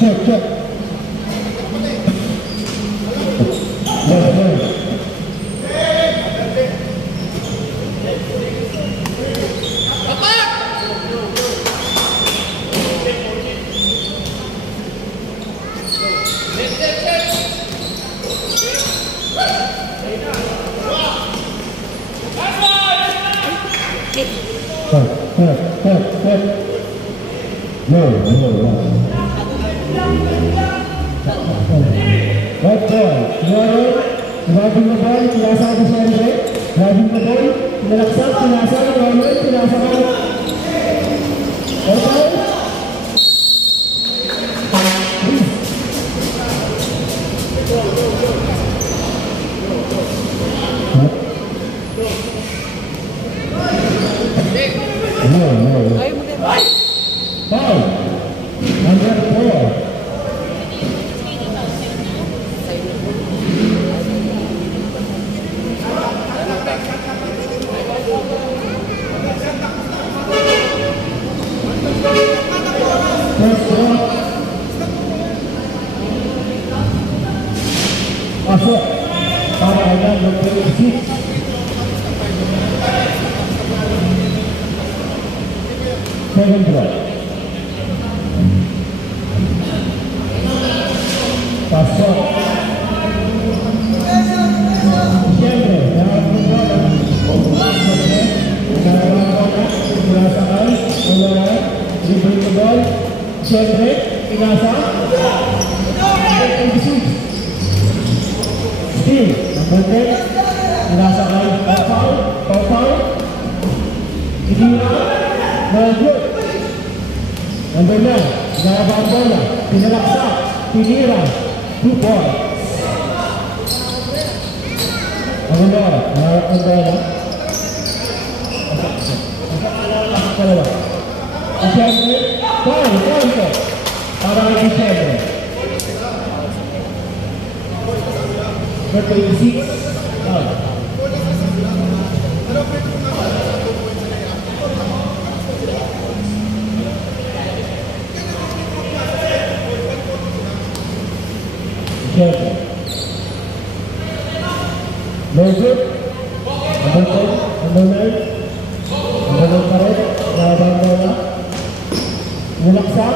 Check. Masuk para ayam berproduksi. Second block. Masuk. Siapa? Jangan lupa dirasakan oleh diberi kebal. Siapa? Dirasa. Nanti dirasakan total Idira maju nantinya jawaban bola tidak laksa Idira 2 points Agora para Vicente 36 Maju, ambil karet, lawan bola, mulaksa,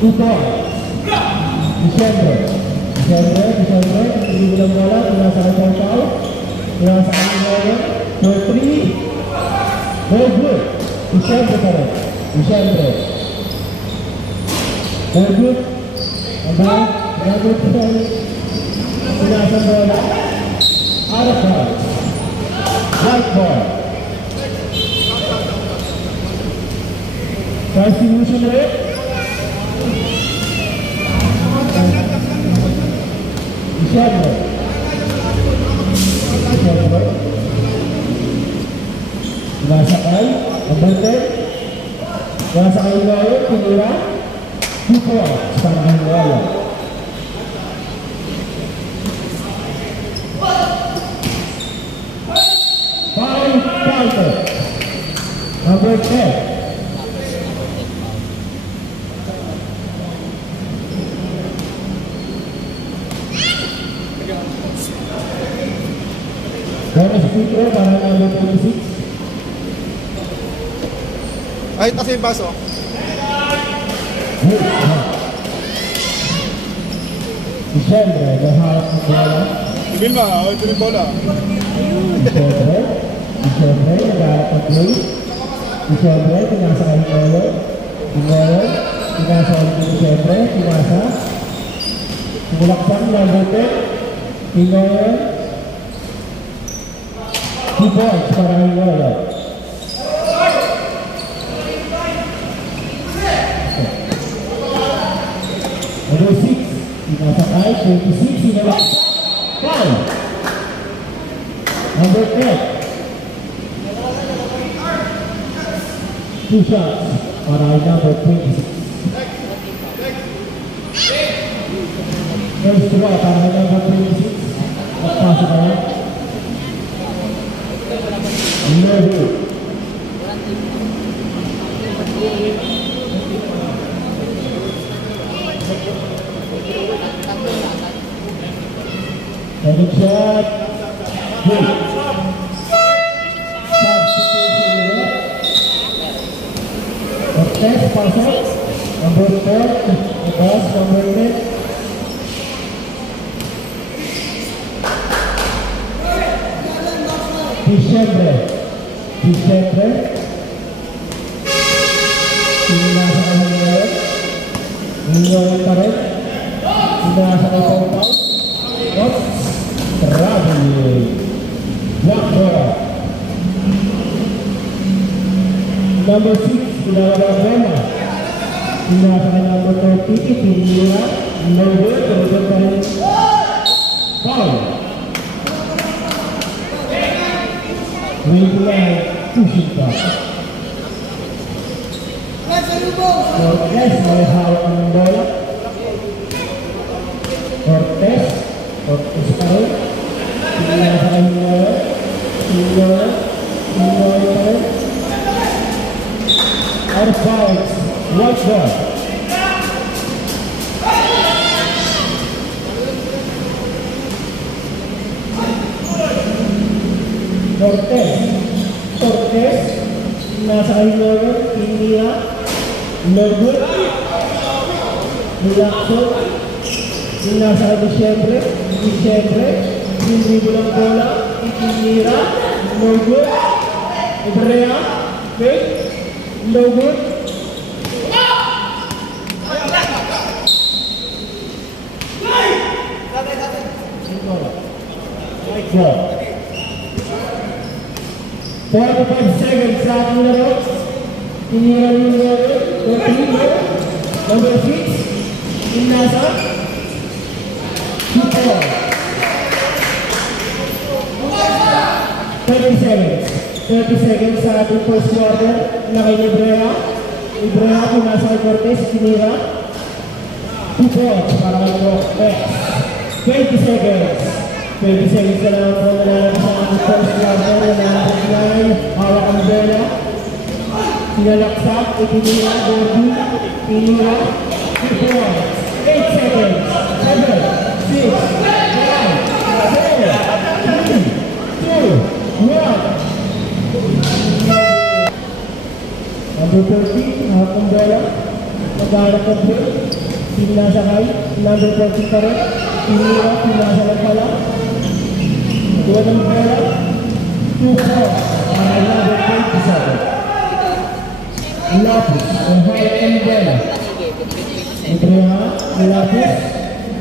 Upa, Vicente, di bola, dirasakan total, dirasakan bola, 3, very good, Vicente karet, very good, ambil dirasakan bola, out of bounds, right ball, distribution rate, Vicente, dirasakan, membantai, dirasakan bola, Tidira, 2 points, sekarang bola. Number 10. Bonus Pedro para number 26. Ay, taas yung baso. Vicente, naharap ng bola. Ibil mo, ito yung bola. Vicente, naharap ng play. Vicente, pinasa ang bola. Pinasa ang Vicente, pinasa. Mulaksan, lambote. Pingoy. 2 points para ang bola. Number 6, pinasakay, 26, pinalaksan. Foul. Number 10. 2 shots para number 26. First draw para number 26. Magpasok ka lang. Number 2. Second shot. Good. Substitution ulit. Cortez, pasok. Number 4. Abbas, number 10. Diciembre. Pinasa kami ngayon. Ngayon pa rin. Pinasa kami pa. Oops. Traveling. Black ball. Number 6. Pinasa kami. Pinasa kami number 30. Pinira. Number 30. Foul. 29, 2 shoot. Cortez may hawak ng bola. Cortez pa rin. Pinasa kami ngayon. Pinoy pa rin. Out of bounds. White ball. Cortez, nasa kami ngayon, Pinira, Norwood, Milakson, nasa kami Diciembre, hindi mo lang bola, Pinira, Norwood, Ibrea, Faith, Norwood, White ball. 45 seconds sa ating laro. Pinira yung laro. Number 6. Inasa. 2-4. 30 seconds. 30 seconds sa ating first quarter. Nakay Ibrea. Kung nasa kay Cortez. Pinira. 2-4. Para kay Cortez. 20 seconds. 20 seconds na lang po na sa ating first quarter na nakakaslan, hawak ang bola, sinalaksak, itinira, Gordy, Pinira, 8 seconds, 7, 6, 5, 4, 3, 2, 1. Number 13, hawak ang bola, magharap ang bola, pinasakay, number 14 pa rin, Pinira, pinasakay pala, Tuwa ng bola, 2-4, number 27. Lapis, ang hawak ng bola. Ibrea,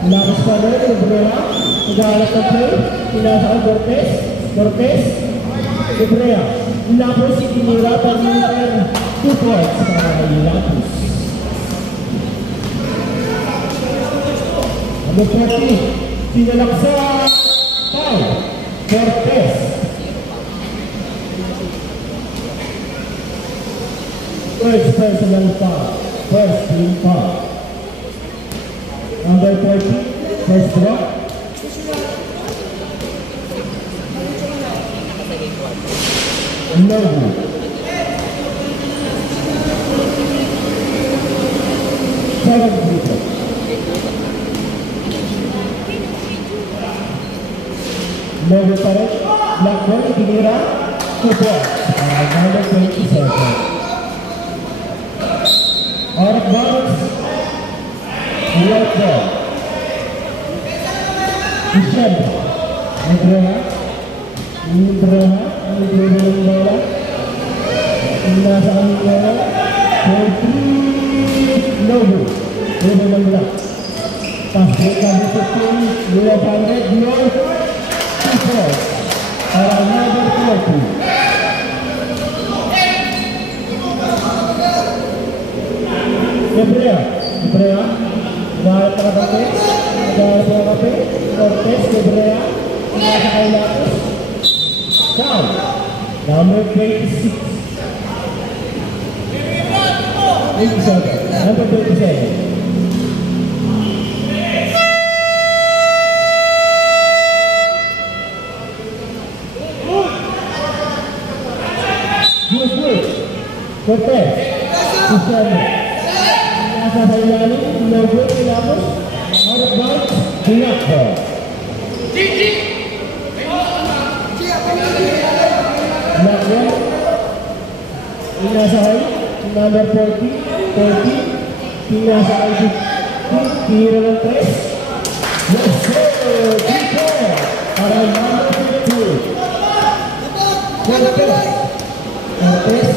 Lapis pa rin, Ibrea, nag-aalap ng play, pinasa ang Cortez, Ibrea, Lapis, Pinira, Pinira, 2 points para kay Lapis. Number 40, sinalaksa, foul. Cortez. First personal foul. First team foul. Number 40. First drop. Nobu. Second free throw. Nobu pa rin. Black ball, Pinira. 2 points. Number 27. Out of bounds. White ball. Diciembre. Ibrea ng bola. Nasa kami bola. 4-3. Nobu. Nobu ng black. Pass break number 15. Nila Pandit. Dior. 2 points. Para number 40. Ibrea. Nagaharap na kape. Cortez, Ibrea. Nasa kay Lapis. Foul. Number 26. Number 27. Cortez, Diciembre, nasa sa ilalim, Nobu, Lapis, out of bounds, black ball. Blackwood. Inasakay. Number 40. 40. Inasakay 50. Tiro ng 3. Yes, sir! Dito! Para number 52. Cortez. Cortez.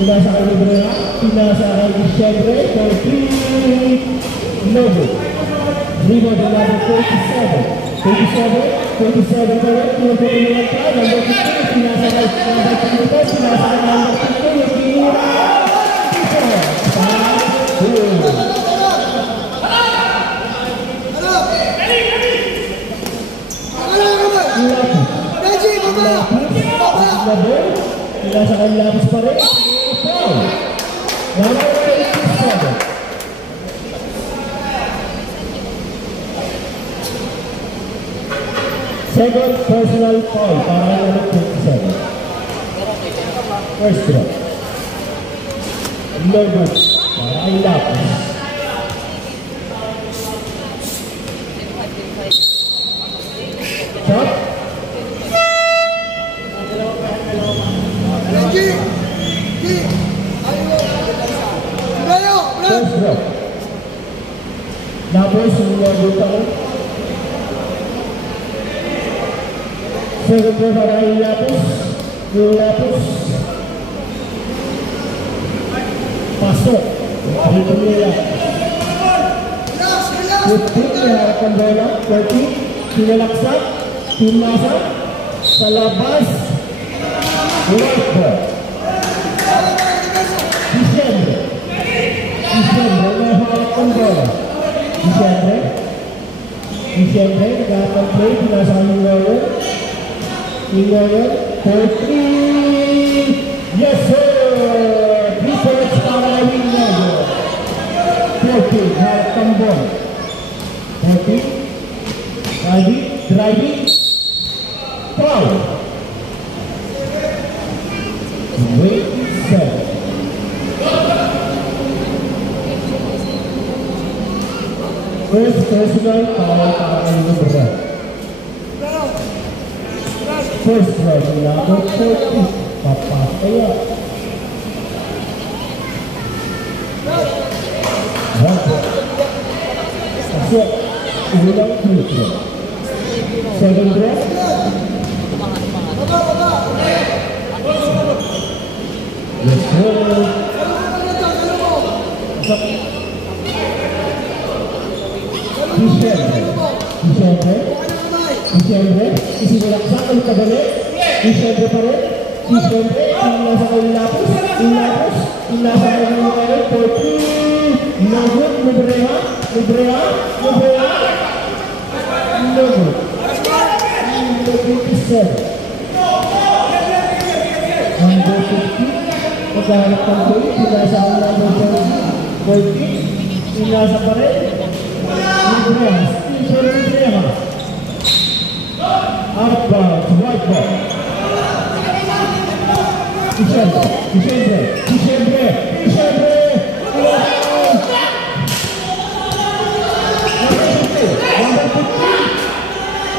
Inasakay ni Brea. Inasakay ni Shebre. 43. Lobo. Rebound to number 27. 27 pa rin. Number 15. Inasakay number 22. Inasakay number 15. Yung pinira. Inasakay lapis pa rin. Foul. Number 87. Second personal foul para number 27. First drop. Lobo para kay lapis. Shot. First drop. Lapis yung lobo tayo. Second drop para kay lapis. Yung lapis. Pasok. Dito nila. 15, naharap ang bola. 30, sinalaksak. Pinasa. Sa labas. White ball. Disyembre. Disyembre, naharap ang bola. Disyembre. Disyembre, naharap ang play. Pinasa ang Inglayer. Inglayer. 43. Yes, sir! Defense para Inglayer. 14, harap ang bola. 14. Driving. Foul. Wait, set. First personal foul para Inglayer. First round, number 40. Papataya. Kasi, ulang dito. Second drop. Yes, sir. Disyembre. Isinulaksak ang kabalik. Disyembre pa rin. Disyembre. Inasa kayo lapos. Inasa kayo ng kayo. 40. Nagot. Librea. Nagot. 57. Number 50. Maghanap ng goal. Inasa kayo number 40. Inasa pa rin. Librea. Outbound, white ball. Disyembre.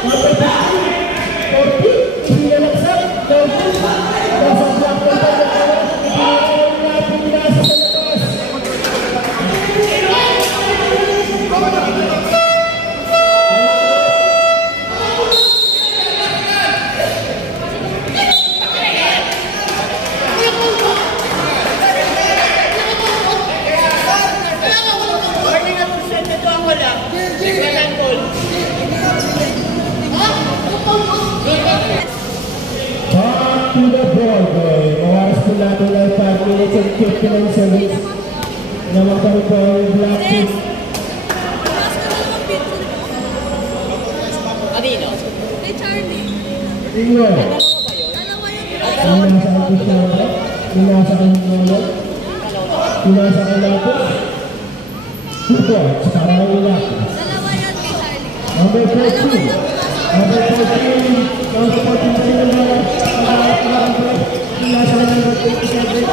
Number 40. Sinalaksak. Nasa block ng pagkakala. Pinasa sa labas. Back to the ball game. Oras po natin ay 5 minutes and 59 seconds na magkaroon po ang black team. Abino? Kay Charlie. Tingnan. Dalawa yun. Inasa ang Disyembre. Inasa ang Inglayer. Inasa ang Lapis. 2 points para ang Lapis. Dalawa yun kay Charlie. Number 14. Number 14. Number 14 sa Inglayer. Inasa ang number 27.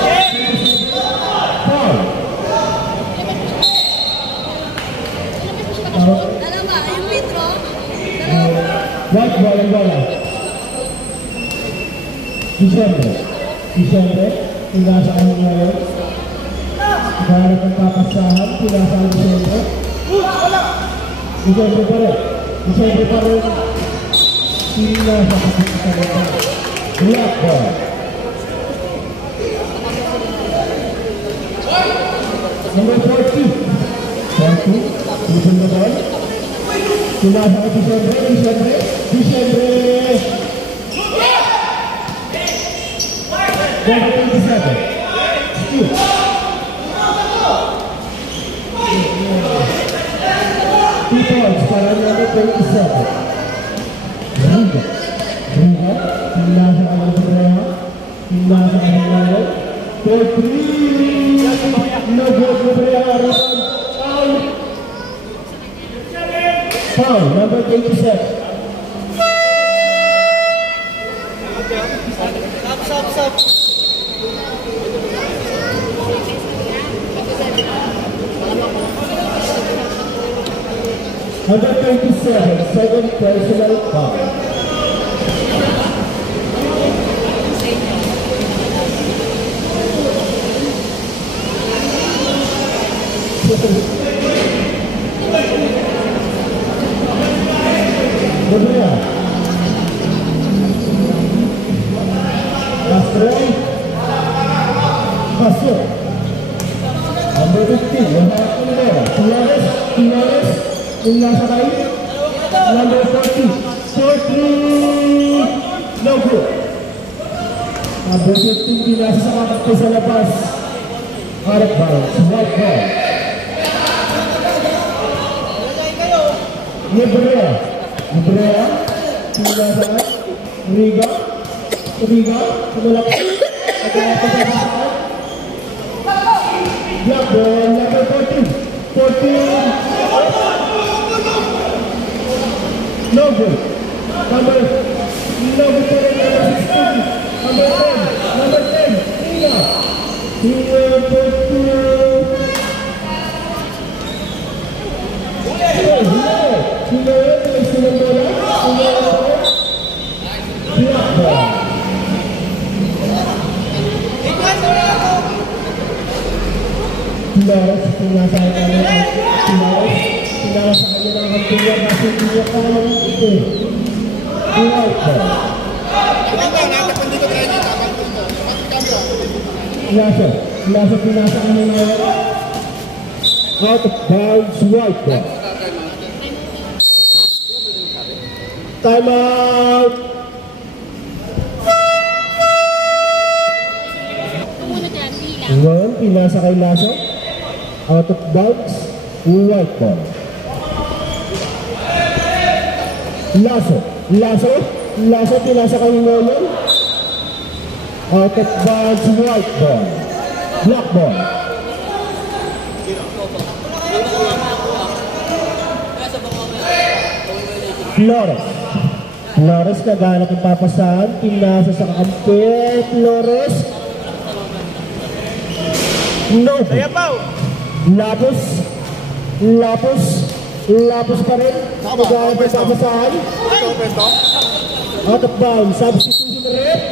Foul. Dalawa. Yung Pedro. bola. Diciembre, tinasa kami ngayon. Garap ang papasahan, tinasa kami Diciembre. Diciembre pa rin. Tinasa kami sa mga. Black ball. Number 40. Diciembre ball. Tinasa kami Diciembre. Number 27. Two points para number 27. Riga. Tinasa ka ng Brea. Tinasa ka ng Lalo. 4-3. No good for Brea. Foul. Number 27. Stop. Number 27, second personal foul. Gabriel. Astray. Pasok. Number 15, Wahab Pinera. Pinales. Nasa kayo. Number 40. 4-3. No good. Number 15, pinasa sa kakakto sa labas. Harap bounce. White ball. Nebrea. Pinasa ka. Riga. Kumalaki. Nagkakasasasaan. Black ball. Number 14. No good. Number 16. Number 10. Tina 42. Pinasa kami ngayon. Out of bounds, white ball. Time out! Ngayon, pinasa kay Lasso. Out of bounds, white ball. Lasso, pinasa kay ngayon. Out of bounds, white ball. Black ball. Flores naghanap ng papasahan. Pinasa sa kakampi. Flores. No. Lapos pa rin. Naghanap ng papasahan. Out of bounds. Substitution na rin.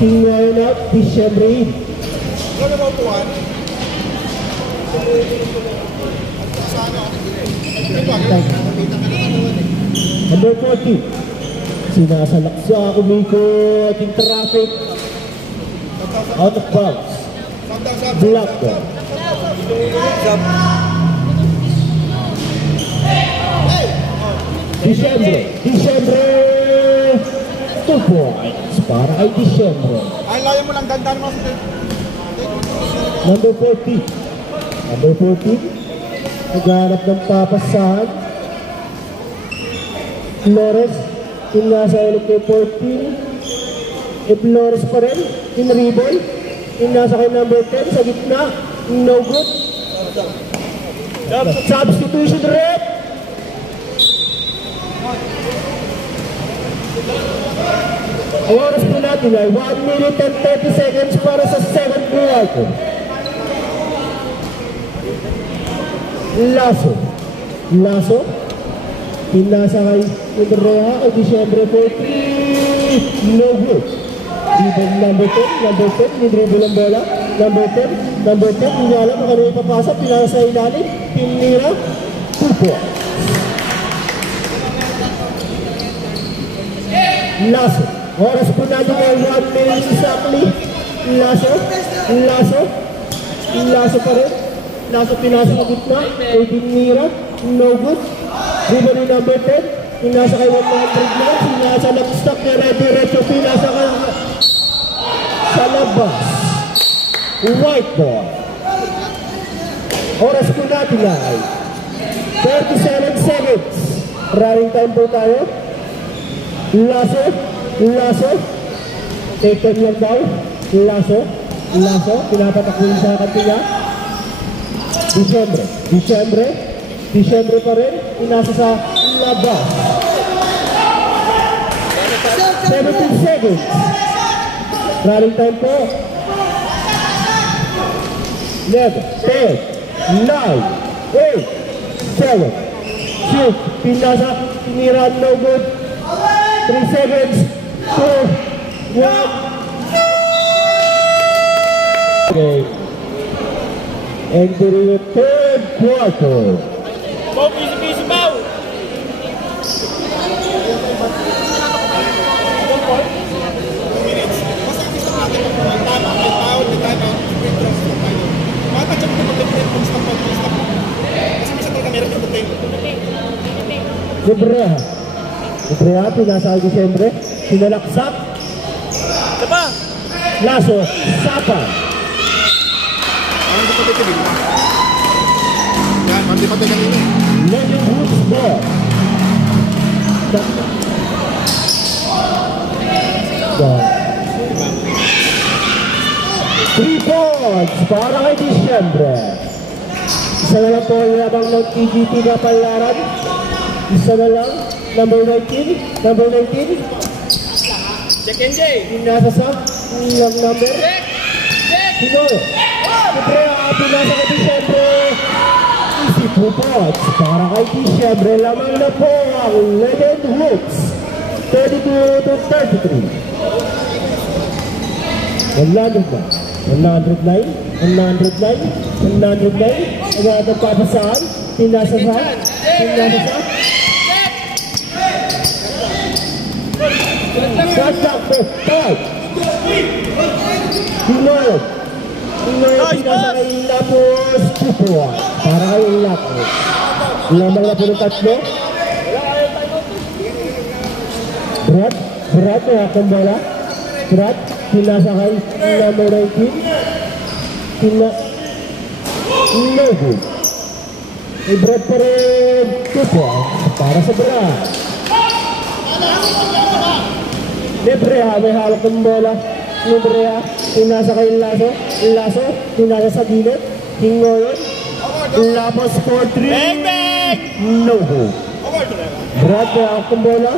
Hingayon out. Diciembre. Number 40. Sinasalak siya, umikot yung traffic. Out of bounds. Black ball. Diciembre. 2 points para kay Diciembre. Ay, layo mo lang, ganda naman. Number 14. Naghanap ng papasahan. Flores, yung nasa ulit kay 14. Flores pa rin, yung rebound. Yung nasa kay number 10 sa gitna. No good. Substitution red. Ang oras po natin ay 1 minute and 30 seconds para sa 7th quarter. Pinasa kay Andrea, o di syempre po, 3, no good. Dribble number 10, ni-dribble ang bola. Number 10, hindi alam kung ano ipapasa, pinasa sa ilalim, pinira, 2 points. Lasso, oras po natin ay 1 minute exactly. Lasso pa rin. Lasso pinasa sa gitna, ay pinira, no good. Dribble ni number 10, pinasa kay 100 na, pinasa nag-stop na diretso, pinasa ka sa labas. White ball. Oras po natin ay 37 seconds. Running time po tayo. Lasso. Take time lang daw. Lasso. Pinapatakbuhin sa kantiya. Disyembre pa rin. Pinasa sa labas. 17 seconds. Running time po. 11, 10, 9, 8, 7, 6, pinasa, pinira, no good. 3 seconds, 2, 1. Okay. Entering the third quarter. Bow, busy, bow! Librea, pinasa kay Disyembre, sinalaksak. Sapa! Lasso, Sapa. Hindi pa titigil na. Yan, hindi pa titigil na. Legend Hoops ball. Gone. 3 points para kay Disyembre. Isa na lang po ang labang ng TGT na palaran. Isa na lang. Number 19. Check NJ! Pinasa sa ilang number. Sino? Librea, pinasa kay Disyembre. Easy 2 points para kay Disyembre. Lamang na po ang Legend Hoops. 32-33. 109. Agad ang papasaan. Pinasa sa. Shot clock for 5. Pinoy, pinasa kay Lapos. 2 points para kay Lapos. Lamang na po ng 3. Brad, akong bola. Brad, pinasa kay number 19. No good. May Brad pa rin. 2 points para sa Brad. Librea, may hawak ng bola. Librea, pinasa kay Lasso, pinasa sa gilid. Hingoyon. Lapos for 3. No good. Brad, may hawak ng bola.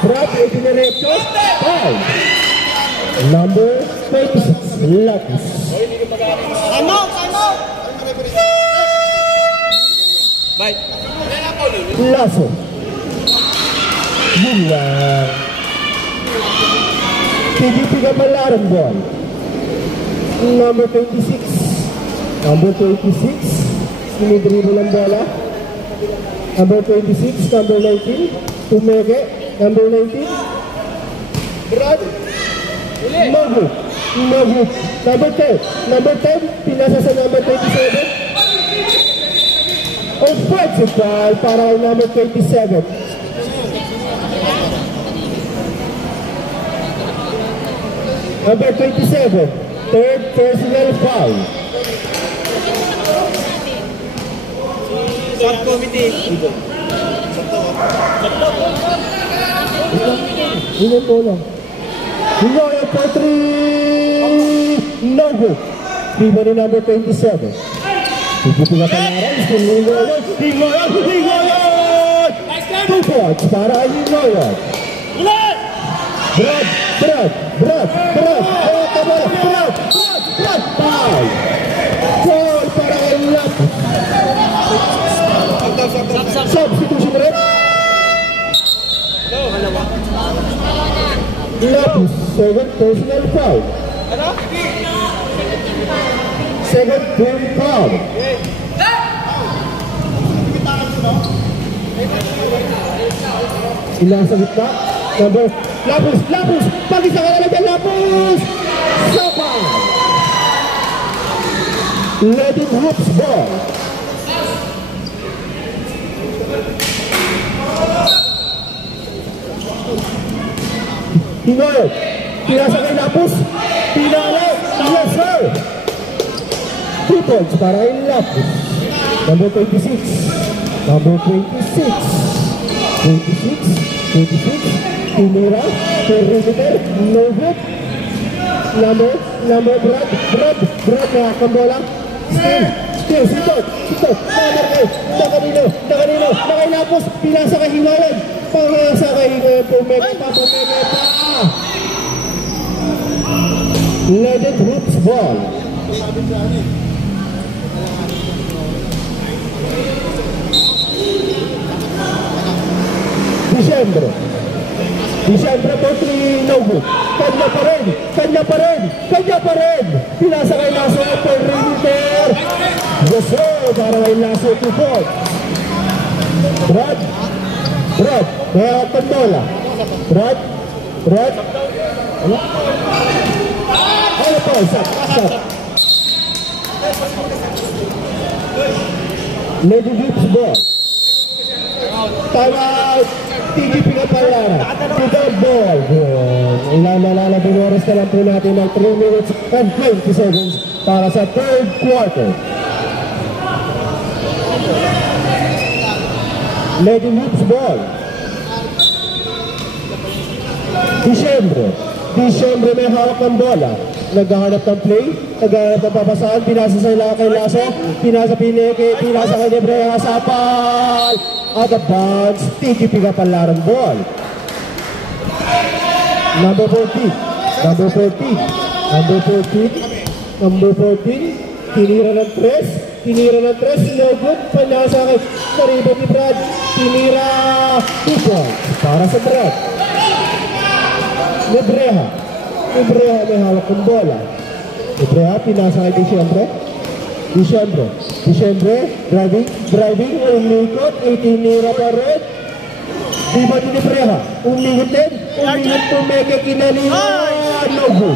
Brad, ay piniretso. 5. Number 26, Lapis. Ano? Bye. Lasso. Yun lang. TGP ka palaran ball. Number 26. Sinidribble ang bola. Number 26, number 19. Tumege, number 19. Brad. No good. Number 10, pinasa sa number 27. Offensive foul para ang number 27. Number 27, third personal foul. Subcommittee. Ilan po lang. Hingoyan for 3. No good. Riba ni number 27. Pipipila palaran. Hingoyan! 2 points para ay Hingoyan. Brad! Foul! Foul para kay Lapis. Substitution rin. Second personal foul. Second team foul. Ilang sa gitna. Number, Lapus! Pag-isa ka na lang dyan, Lapus! Sapa! Leading hoops ball. Hinoy, pinasa kay Lapus, pinalay, yes sir! 2 points para kay Lapus. Number 26, number 26, tinira, perimeter, no good. Number, Brad, nakakambola, still, sitot, nakanino, nakay Lapus, pinasa kay Hinoy, pangasa kay Hinoy, pumeme pa. Legend hoops ball. Disyembre po 3 no good. Kanya pa rin. Pinasa kay Lasso per perimeter. Yes sir, para kay Lasso 2 points. Brad, may pandola. Brad. Ano po, stop. Lady Hoops ball. Time out. TGP na pala. To the ball. Lalabing oras na lang po natin ng 3 minutes and 20 seconds para sa third quarter. Lady Hoops ball. Disyembre may hawak ng bola. Naghahanap ng play, naghahanap ng papasahan, pinasa sa kay Lasso, pinasa Pineke, pinasa kay Debrea, sapal! Out of bounds, TGP ka pala ng ball. Number 14, tinira ng tres, no good, panasa kay Karibot ni Brad, tinira, 2 points, para sa Brad. Debrea may hawak ng bola. Debrea, pinasa kay Disyembre, driving, umikot, itinira pa rin. Di ba ni Debrea? Umikot tumeke, kinalina, no good.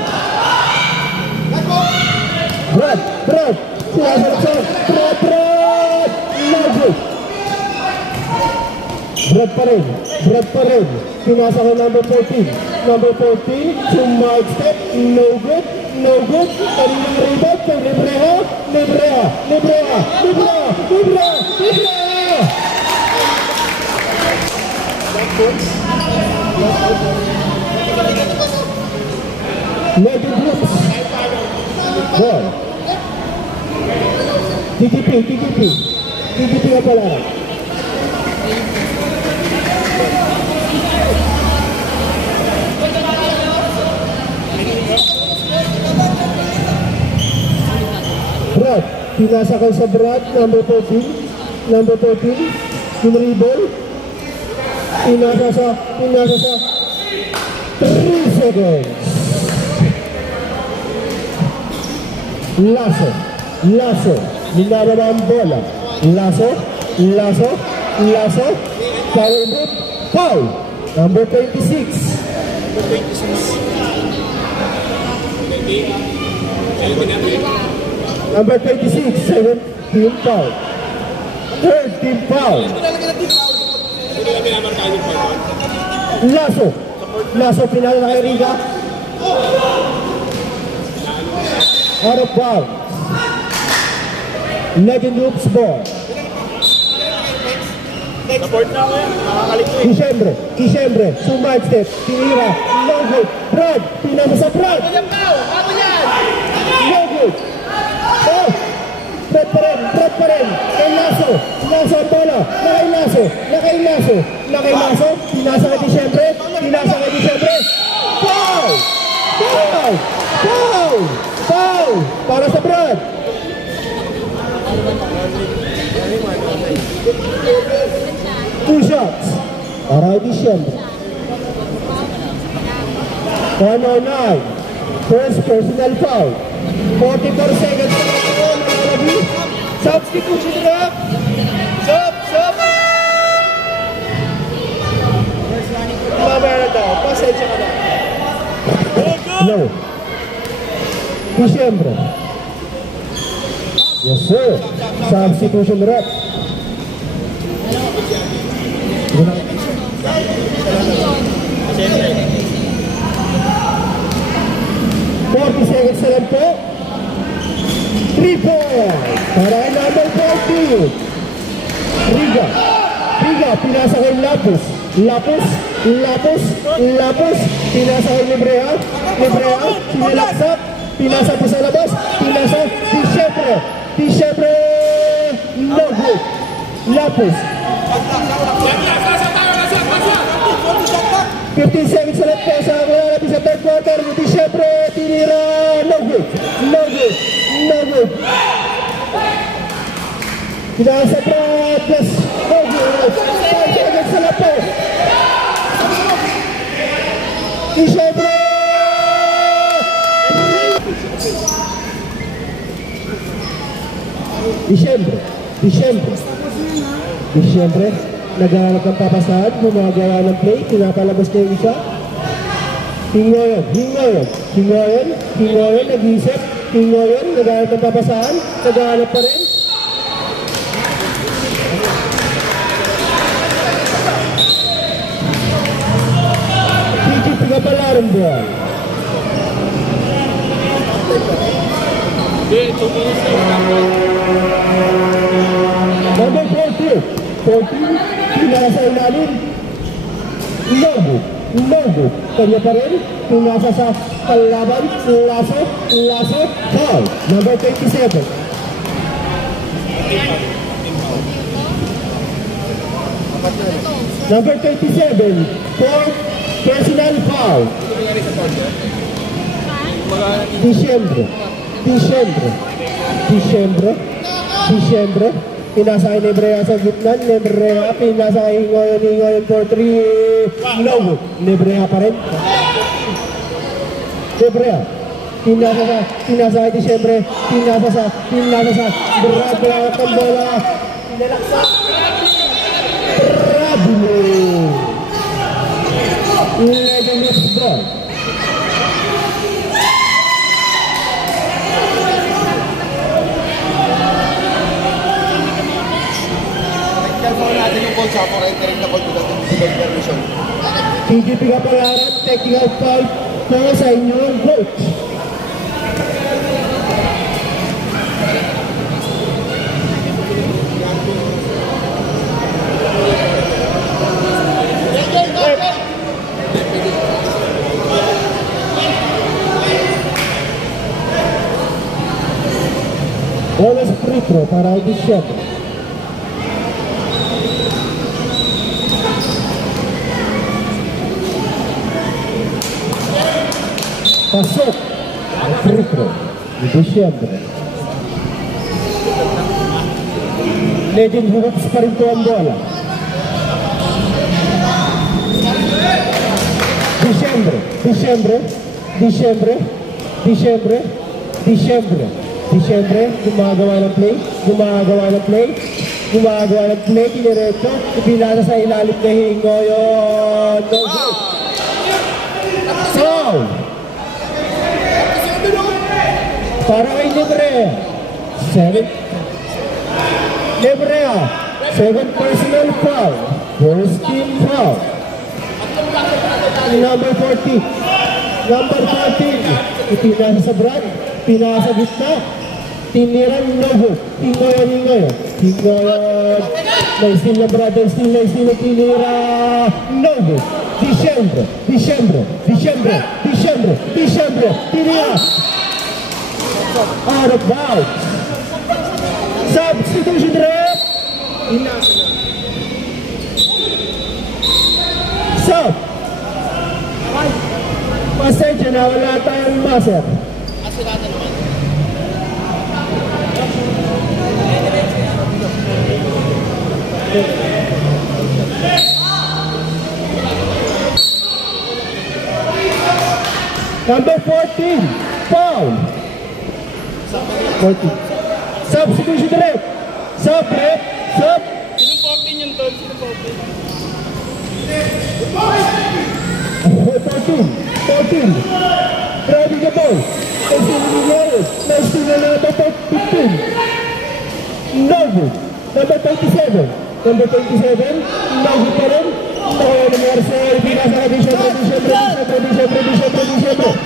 Brad, sinasalaksan, Brad, no good. Brad pa rin, pinasa kay number 14, sumag step, no good, kaninang rebound, kay Debrea, Legend Hoops ball. TGP ka pala. Brad, pinasa kay sa Brad, number 14, dribble, pinasa sa 3 seconds. Lasso, ninababa ang bola. Lasso, foul, number 26. Number 26, second team foul. Third team foul. Lasso, pinala na kay Riga. Out of bounds. Legend Hoops ball. Support na ako yan. Nakakalit ko eh. Disyembre, sumag step, tinira, no good. Brad, pinama sa Brad. No good. Oh, Brad pa rin. Kay Lasso ang bola. Nakay Lasso. Pinasa kay Disyembre. Foul! Para sa Brad. Two shots para kay Disyembre. 109. First personal foul. 44 seconds na ito. Malalagi. Substitution rep. Sub. Mamaya na daw. Pasensya ka na. Hello. Disyembre. Yes, sir. Substitution rep. 40 seconds na lang po. 3 points. Para kay number 40. Riga, pinasa kay Lapus. Pinasa kay Librea, sinalaksak. Pinasa po sa labas. Pinasa, Disyembre. No good. Lapus. 15 seconds na lang po sa malalapit sa third quarter. Disyembre, tinira. No good. Pinasa Brad, plus no good. 5 seconds na lang po. Disyembre. Disyembre, naghahanap ng papasahan, gumagawa ng play, pinapalabas na yung isa. Hingoyon, nag-iisip, naghahanap ng papasahan, naghahanap pa rin. Higit pagapalaran buwan. Number 14, pinasa ilalim. Logo, kanya pa rin. Pinasa sa kalaban, laso, foul. Number 27. Number 27, for personal foul. Disyembre. Pinasa kay Librea sa gitna. Librea, pinasa kay Hingoyon for 3. No. Librea pa rin. Pinasa kay Disyembre. Pinasa sa Brad ng bola. Pinalaksak. Bravo. Legend of Brad. TGP Kapalaran, technical foul para sa inyong coach. Bonus free throw para Disyembre. Pasok ang free throw ni Disyembre. Legend Hoops pa rin po ang bola. Disyembre, gumagawa ng play, kinireto, ipinasa sa ilalim na Hingoyon. No good. Foul! Para kay Librea. Second personal foul. First team foul. Number 14. Ipinasa sa Brad. Pinasa gitna. Tiniran Logo. Hingoyon. May steal na Brad. Tinira Logo. Disyembre. Tinira. Out of bounds. Substitution rep. Sub. Pasensya na, wala tayong maser. Number 14, foul. 14. Substitution direct. Sub, rep, sub. Sinong 14 yun, Tol? Sinong 14? 14. Driving the ball. Nice to the number 15. Novo. Number 27. Number 27. Novo pa rin. Nakuha ng Marcel. Pinasa ka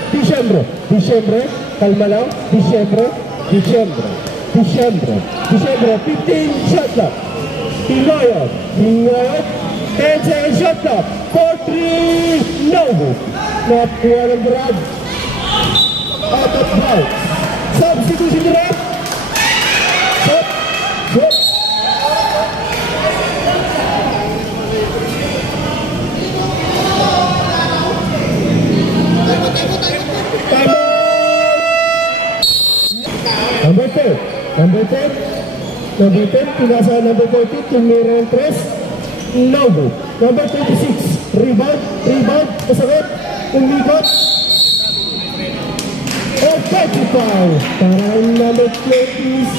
Disyembre. Kalma lang. Disyembre. 15 shot clock. Pingoyot. 10 second shot clock. 4-3. Novo. Nakuha ng Brad. Out of bounds. Substitution direct. Shot. Number 10, pinasa number 40, tumira ng press, Novo. Number 26, rebound, kasakit, umikot, offensive foul, para number 26.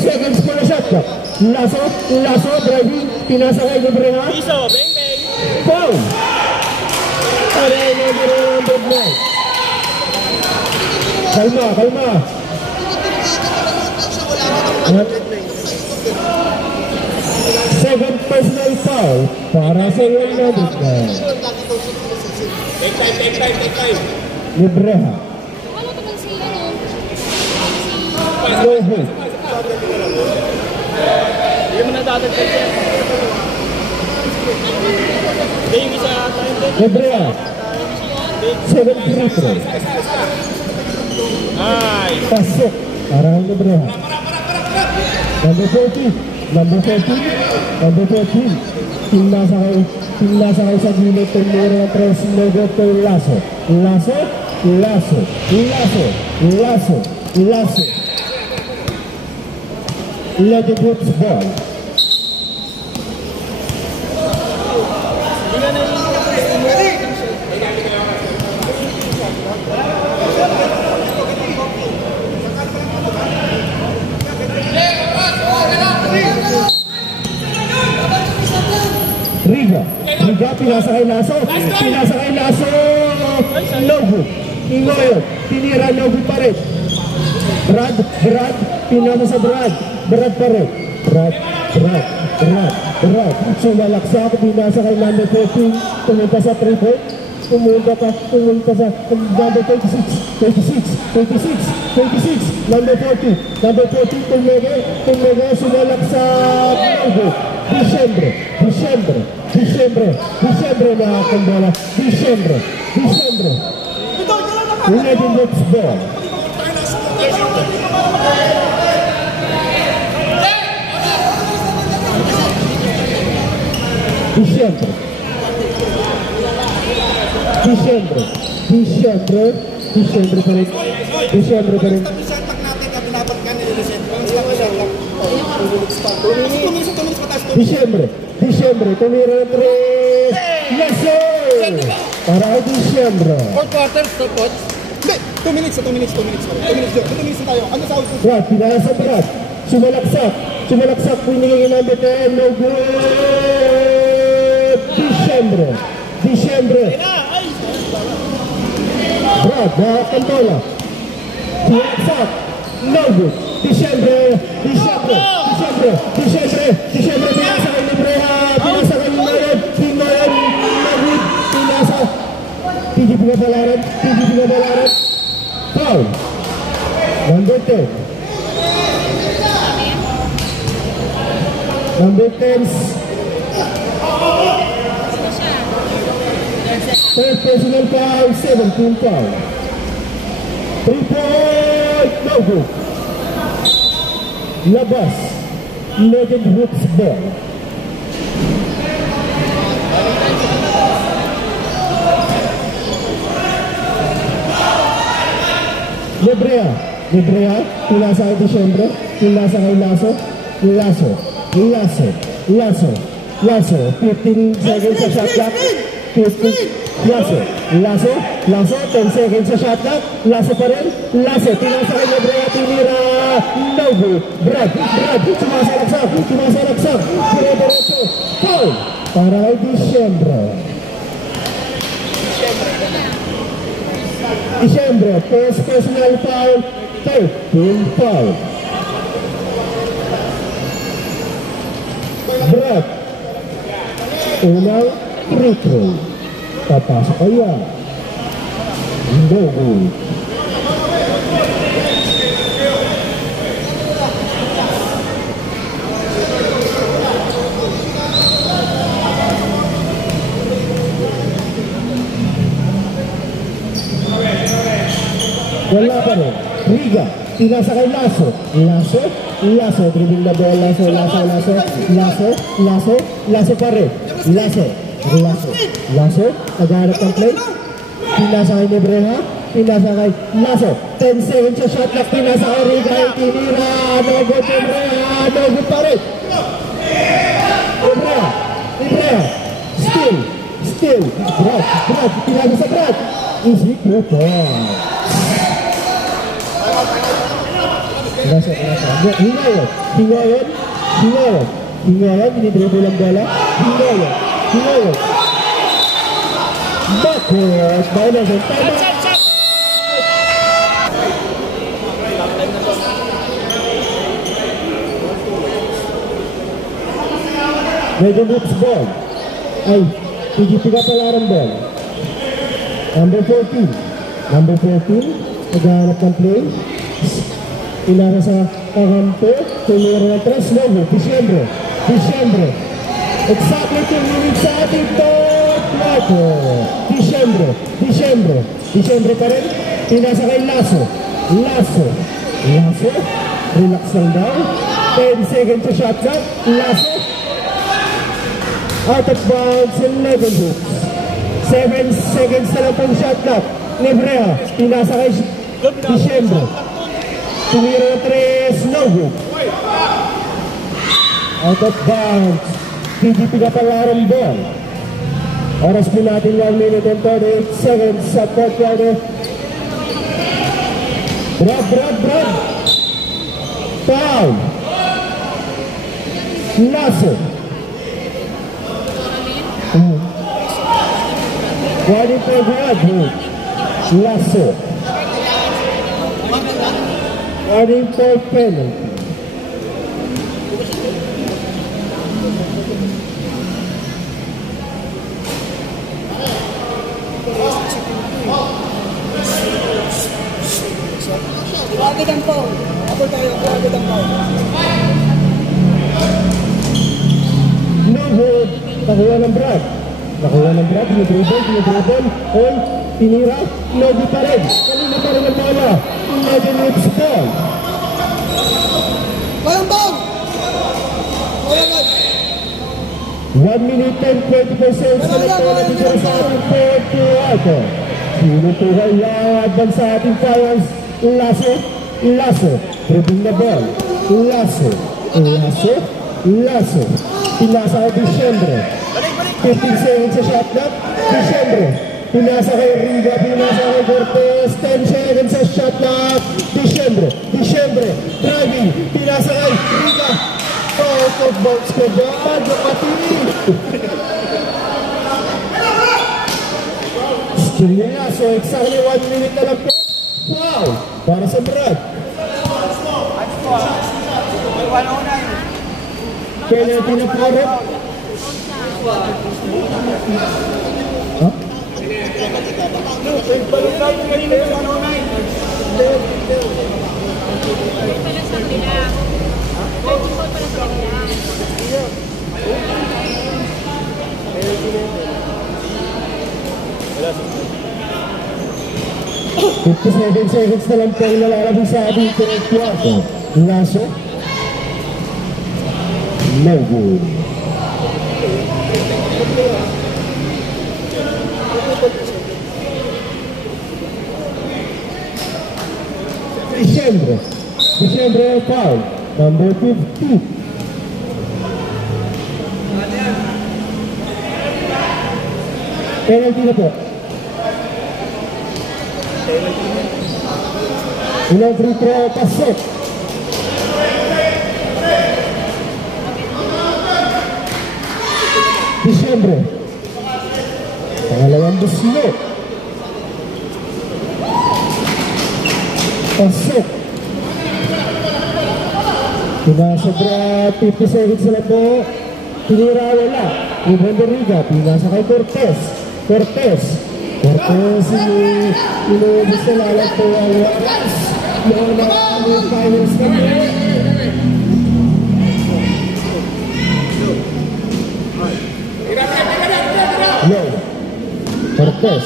Seconds for the shot clock. Lasso, driving, pinasa kay Gabreha. Piso, bang bang. Foul! Para number 9. Kalma. Second personal foul para sa number 9. Take time. Gabreha. Ano ito bang si No hook. Hindi mo natatagpag siya. Hindi, yung isa tayo. Gabreha. 7 free throw. Ay. Pasok para ang Gabreha. Number 14. Pinasa kay sa gilid. Tumira ng press. Logo to Lasso. Legend Hoops ball. Riga, pinasa kay Lasso. Novo. Ingoyo. Tinira Novo pa rin. Brad. Pinasa sa Brad pa rin. Brad. Sumalaksak, binasa kay number 14. Pumunta sa 3-point. Pumunta sa number 26. Number 14. Tumege, sumalaksak. Disyembre na kambola. Disyembre. Legend Hoops ball. Disyembre pa rin. Disyembre, tumira ng 3. Yes, sir! Para kay Disyembre. 4 quarters, 2 pots. Hindi, 2 minutes na tayo. Ano sa output? Brad, pinasa Brad. Sumalaksak, pinigay ng number 10. No good! Disyembre. Brad, kambola. Sumalaksak. No good. Disyembre. Pinasa kay Libreha. Pinasa kay Pinoyan. No good. Pinasa. PGP Gabalaran. Foul. Number 10. Number 10's third personal foul, 17 foul. 3-point, no good. Labas, Legend Hoops ball. Librea. Librea. Pinasa kay Diciembre. Pinasa kay Lasso. Lasso. Lasso. Lasso. Lasso. 15 seconds sa shot clock. 15. Lasso. Lasso. Lasso. 10 seconds sa shot clock. Lasso pa rin. Lasso. Pinasa kay Librea. Tinira. No good. Brad. Brad. Sumasalaksak. Sumasalaksak. Dire-diretso. Foul. Para kay Diciembre. Diciembre, first personal foul, 13 foul. Brad, unang free throw. Papasok kaya. No good. Wala pa rin. Riga. Pinasa kay Lasso. Lasso. Lasso. Dribble na ball. Lasso. Lasso. Lasso. Lasso. Lasso. Lasso pa rin. Lasso. Lasso. Lasso. Naghanap ng play. Pinasa kay Nebreha. Pinasa kay Lasso. 10 seconds sa shot clock. Pinasa kay Riga. Tinira. No good Nebreha. No good pa rin. Nebreha. Nebreha. Still. Still. Brad. Brad. Pinasa sa Brad. Easy to point. Pinasa. Hingayon. Hingayon. Hingayon. Hingayon. Dinidribble ang bola. Hingayon. Hingayon. Backward. Minus and tama. Medyo loops ball. Ay, PGP ka pala ng ball. Number 14. Number 14. Naghahanap ng play. Pinara sa kakampo. Tumira ng 3. Slow. Diciembre. Diciembre. Exactly 2 minutes sa ating top quarter. Diciembre. Diciembre. Diciembre pa rin. Pinasa kay Lasso. Lasso. Lasso. Relax lang daw. 10 seconds sa shot clock. Lasso. Out of bounds. 11 hooks. 7 seconds na lang pang shot clock. Nebrea. Pinasa kay Diciembre. Tumira ng 3, no good. Out of bounds. PGP ka palarong ball. Oras po natin 1 minute and 38 seconds sa fourth quarter. Brad. Foul. Lasso. Warning for Brad. Lasso. Warning for penalty. Agad ang foul. Abol tayo. Agad ang foul. No good. Nakuha ng Brad. Nakuha ng Brad. Dinidribble. Oy, tinira. No good pa rin. Kanina pa rin ang bola. 11 minutes ball. Walang foul. Walang 1 minute and 24 seconds na lang po natin sa ating fourth quarter. Sino po kaya advance sa ating Fires? Lasso. Lasso. Dribble na ball. Lasso. Lasso. Lasso. Pinasa kay Diciembre. 15 seconds sa shot clock. Diciembre. Pinasa kay Riga. Pinasa kay Cortez. 10 seconds sa shot clock. Diciembre. Diciembre. Driving. Pinasa kay Riga. Out of bounds ko ba? Magpatili. Still nila. So exactly 1 minute na lang po. Wow! Para sa Brad. Penalty na po rin. Ha? Wala 57 seconds na lang po ang nalalabing sa ating third quarter. Lasso. No good. Diciembre. Diciembre foul. Number 50. Penalty na po. Unang free throw, pasok. Diciembre. Pangalawang buslo. Pasok. Pinasobra 50 seconds na po. Tinira wala. Ibon Doriga. Pinasa kay Cortez. Cortez inubos na lalat po ang wakas. Mga na finals kami. Low. Cortez.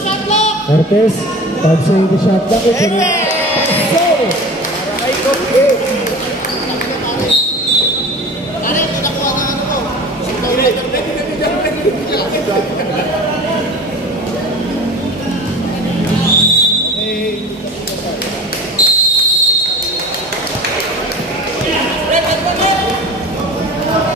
Cortez. Pag-save the shot back. So,